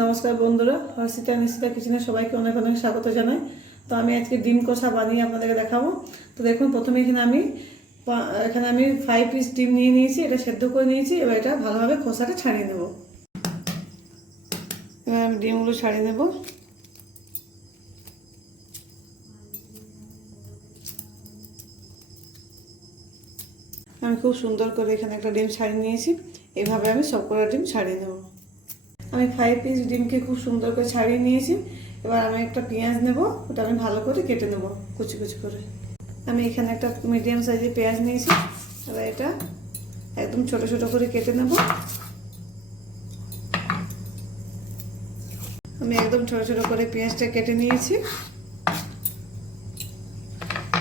নমস্কার বন্ধুরা, হর্ষিতা নিশিতা কিচেনে সবাইকে অনেক অনেক স্বাগত জানাই। তো আমি আজকে ডিম কষা বানিয়ে আপনাদেরকে দেখাবো। তো দেখুন, প্রথমে এখানে আমি 5 পিস ডিম নিয়ে নিয়েছি। এটা সেদ্ধ করে নিয়েছি। এবার এটা ভালোভাবে খোসাটা ছাড়িয়ে নেব। এবার আমি ডিমগুলো ছাড়িয়ে নেব। আমি খুব সুন্দর করে এখানে একটা ডিম ছাড়িয়ে নিয়েছি। এইভাবে আমি সবকটা ডিম ছাড়িয়ে নেব। আমি 5 পিস ডিমকে খুব সুন্দর করে ছাড়িয়ে নিয়েছি। এবার আমি একটা পেঁয়াজ নেব, ওটা আমি ভালো করে কেটে নেব কুচি কুচি করে। আমি এখানে একটা মিডিয়াম সাইজের পেঁয়াজ নিয়েছি। এবার এটা একদম ছোট ছোট করে কেটে নেব। আমি একদম ছোট ছোট করে পেঁয়াজটা কেটে নিয়েছি।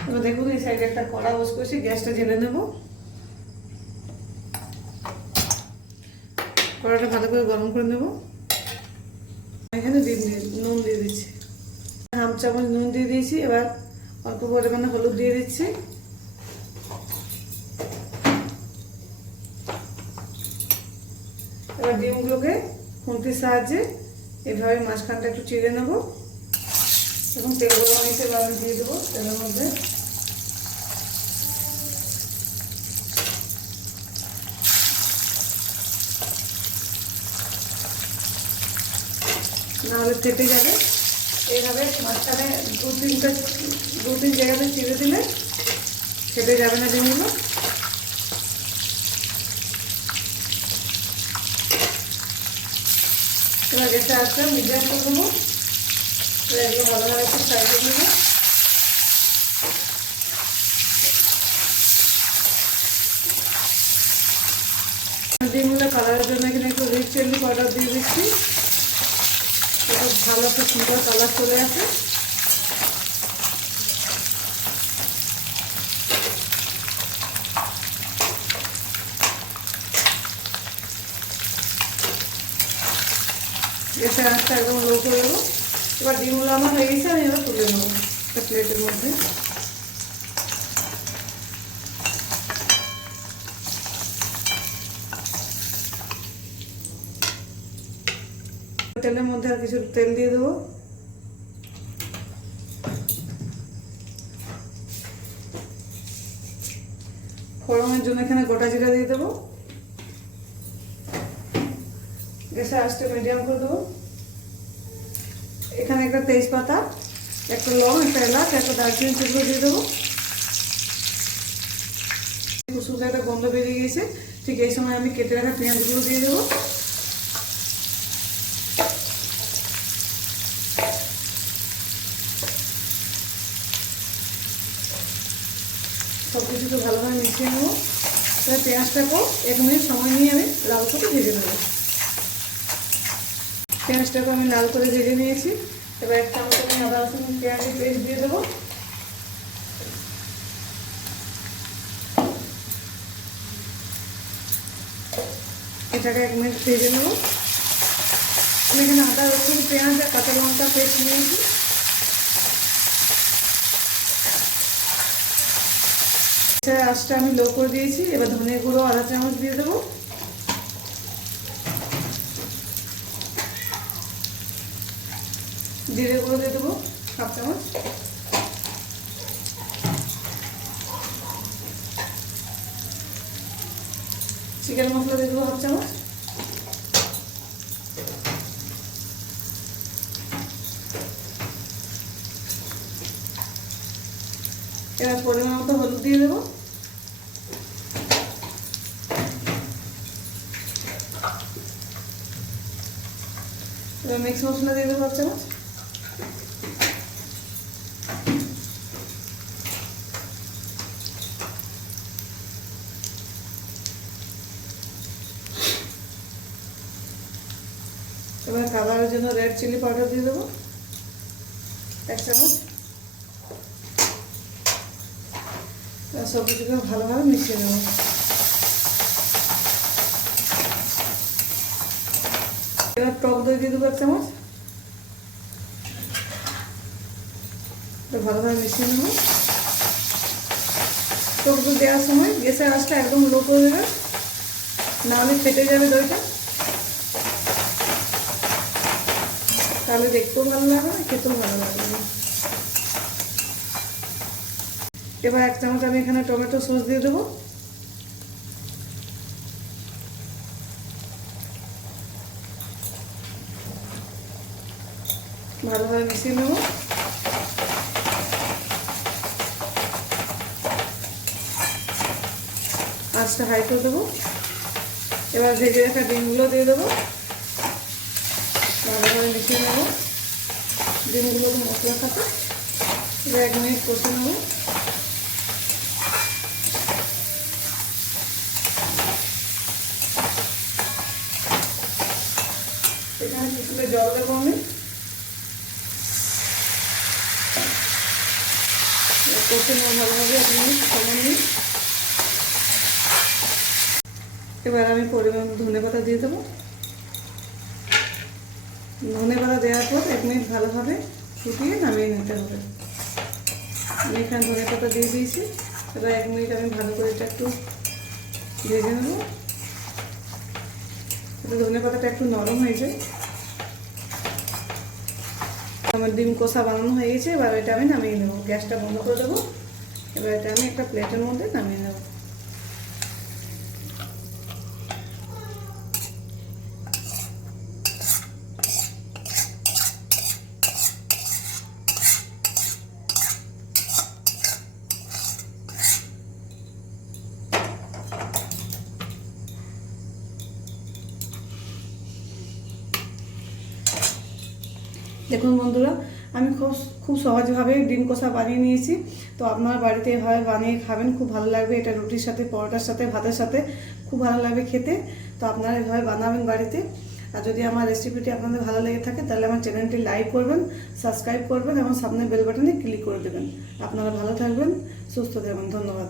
এবার দেখুন, এই সাইডে একটা কড়া বসে করেছি, গ্যাসটা জ্বেলে নেব। কড়াটা ভালো করে গরম করে নেব। এখানে নুন দিয়ে দিচ্ছি, 1/2 চামচ নুন দিয়ে দিয়েছি। এবার অল্প পরিমাণে হলুদ দিয়ে দিচ্ছি। এবার ডিমগুলোকে খুন্তির সাহায্যে এভাবে মাঝখানটা একটু চিড়ে নেব এবং তেল গরম হয়েছে, এবার আমি দিয়ে দেবো তেলের মধ্যে। নাহলে ফেটে যাবে। এইভাবে মাঝখানে দু তিন জায়গাতে চিড়ে দিলে ফেটে যাবে না ডিমগুলো। এবার গ্যাসে আঁচটা মিডিয়াম করে দেবো। এগুলো ভালোভাবে একটু ফ্রাই করে নেবো। ডিমগুলো কালারের জন্য এখানে একটু রেড চিলি পাউডার দিয়ে দিচ্ছি। এটা ভালো একটা সুন্দর কালার চলে আসে। গ্যাসের আঁচটা একদম লো করে দেবো। এবার ডিমগুলো আমার হয়ে গেছে, আমি এবার তুলে নেবো একটা প্লেটের মধ্যে। তেলের মধ্যে আর কিছু তেল দিয়ে দেবো। ফোড়নের জন্য এখানে গোটা জিরা দিয়ে দেবো। গ্যাসের আঁচটা মিডিয়াম করে দেবো। এখানে একটা তেজপাতা, একটা লং, একটা এলাচ, একটা দারচিনি টুকরো দিয়ে দেবো। সুন্দর একটা গন্ধ বেরিয়ে গেছে। ঠিক এই সময় আমি কেটে রাখা পেঁয়াজগুলো দিয়ে দেবো। সব কিছুকে ভালোভাবে মিশিয়ে নেবো। তাহলে পেঁয়াজটাকেও 1 মিনিট সময় নিয়ে আমি লাল করে ভেজে নেবো। পেঁয়াজটাকে আমি লাল করে ভেজে নিয়েছি। এবার 1 চামচ আমি আদা রসুন পেঁয়াজের পেস্ট দিয়ে দেবো। এটাকে 1 মিনিট ভেজে নেবো। আমি এখানে আদা রসুন পেঁয়াজ আর কাঁচা লঙ্কা পেস্ট নিয়েছি। আঁচটা আমি লো করে দিয়েছি। এবার ধনে গুঁড়ো 1/2 চামচ দিয়ে দেবো। জিরে গুঁড়ো দিয়ে দেবো 1/2 চামচ। চিকেন মশলা দিয়ে দেবো 1/2 চামচ। এবার পরিমাণ মতো হলুদ দিয়ে দেবো। এবার মিক্স মশলা দিয়ে দেবো 1 চামচ। এবার কালারের জন্য রেড চিলি পাউডার দিয়ে দেবো 1 চামচ। সব কিছুকে ভালোভাবে মিশিয়ে নেব। এবার টক দই দিয়ে দেবো 1 চামচ। ভালোভাবে মিশিয়ে নেব। টক দই দেওয়ার সময় গ্যাসের আঁচটা একদম লো করে দেবে, নাহলে ফেটে যাবে দইটা। তাহলে দেখতেও ভালো লাগবে না, খেতেও ভালো লাগবে না। এবার 1 চামচ আমি এখানে টমেটো সস দিয়ে দেবো। ভালোভাবে মিশিয়ে নেব। আঁচটা হাই করে দেবো। এবার ভেজে রাখা ডিমগুলো দিয়ে দেবো, ভালোভাবে মিশিয়ে নেব। ডিমগুলো মশলার সাথে এবার 1 মিনিট কষে নেব। এখানে কিছুটা জল দেবো আমি। কষে নেব ভালোভাবে 1 মিনিট সময় নিয়ে। এবার আমি পরিমাণ ধনেপাতা দিয়ে দেবো। ধনেপাতা দেওয়ার পর 1 মিনিট ভালোভাবে ফুটিয়ে নামিয়ে নিতে হবে। আমি এখানে ধনেপাতা দিয়ে দিয়েছি। এবার 1 মিনিট আমি ভালো করে এটা একটু ভেজে নেব। ধনেপাতাটা একটু নরম হয়ে যায়। আমার ডিম কষা বানানো হয়ে গেছে। এবার এটা আমি নামিয়ে নেব। গ্যাসটা বন্ধ করে দেবো। এবার এটা আমি একটা প্লেটের মধ্যে নামিয়ে নেব। দেখুন বন্ধুরা, আমি খুব সহজভাবে ডিম কষা বানিয়ে নিয়েছি। তো আপনারা বাড়িতে এভাবে বানিয়ে খাবেন, খুব ভালো লাগবে। এটা রুটির সাথে, পরোটার সাথে, ভাতের সাথে খুব ভালো লাগবে খেতে। তো আপনারা এভাবে বানাবেন বাড়িতে। আর যদি আমার রেসিপিটি আপনাদের ভালো লেগে থাকে তাহলে আমার চ্যানেলটি লাইক করবেন, সাবস্ক্রাইব করবেন এবং সামনে বেল বাটনে ক্লিক করে দেবেন। আপনারা ভালো থাকবেন, সুস্থ থাকবেন। ধন্যবাদ।